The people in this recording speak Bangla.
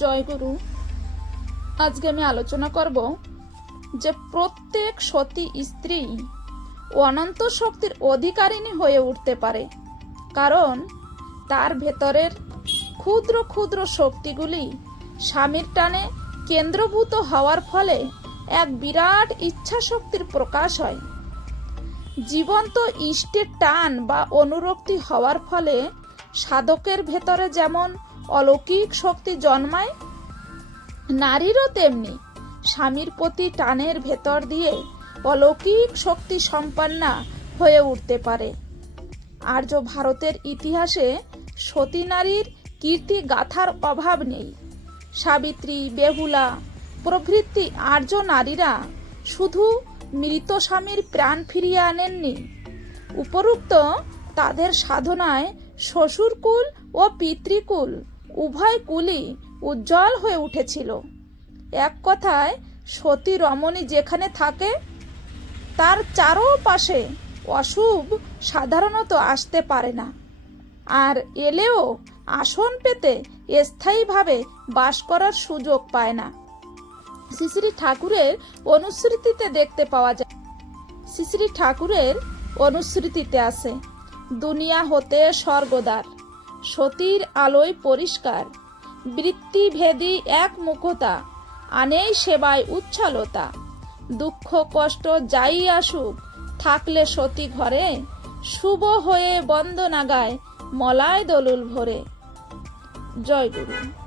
জয়গুরু আজকে আমি আলোচনা করব যে প্রত্যেক সতী স্ত্রী অনন্ত শক্তির অধিকারিণী হয়ে উঠতে পারে, কারণ তার ভেতরের ক্ষুদ্র ক্ষুদ্র শক্তিগুলি স্বামীর টানে কেন্দ্রভূত হওয়ার ফলে এক বিরাট ইচ্ছা শক্তির প্রকাশ হয়। জীবন্ত ইষ্টের টান বা অনুরক্তি হওয়ার ফলে সাধকের ভেতরে যেমন অলৌকিক শক্তি জন্মায়? নারীরও তেমনি। স্বামীর প্রতি টানের ভেতর দিয়ে অলৌকিক শক্তি সম্পন্না হয়ে উঠতে পারে। আর্য ভারতের ইতিহাসে সতী নারীর কীর্তি গাথার অভাব নেই। সাবিত্রী, বেহুলা প্রভৃতি আর্য নারীরা শুধু মৃত স্বামীর প্রাণ ফিরিয়ে আনেননি। উপরুক্ত তাদের সাধনায় শ্বশুরকুল ও পিতৃকুল উভয় কুলই উজ্জ্বল হয়ে উঠেছিল। এক কথায়, সতী রমণী যেখানে থাকে, তার চারোপাশে অশুভ সাধারণত আসতে পারে না। আর এলেও আসন পেতে স্থায়ীভাবে বাস করার সুযোগ পায় না। শ্রী ঠাকুরের অনুশ্রুতিতে দেখতে পাওয়া যায় শ্রী ঠাকুরের অনুশ্রুতিতে আছে, দুনিয়া হতে স্বর্গদ্বার। সতীর আলোয় পরিষ্কার। বৃত্তিভেদী এক মুখতা, আনেই সেবায় উচ্ছলতা। দুঃখ কষ্ট যাই আসুক, থাকলে সতী ঘরে, শুভ হয়ে বন্দনাগায়, মলায় দলুল ভরে। জয় গুরু।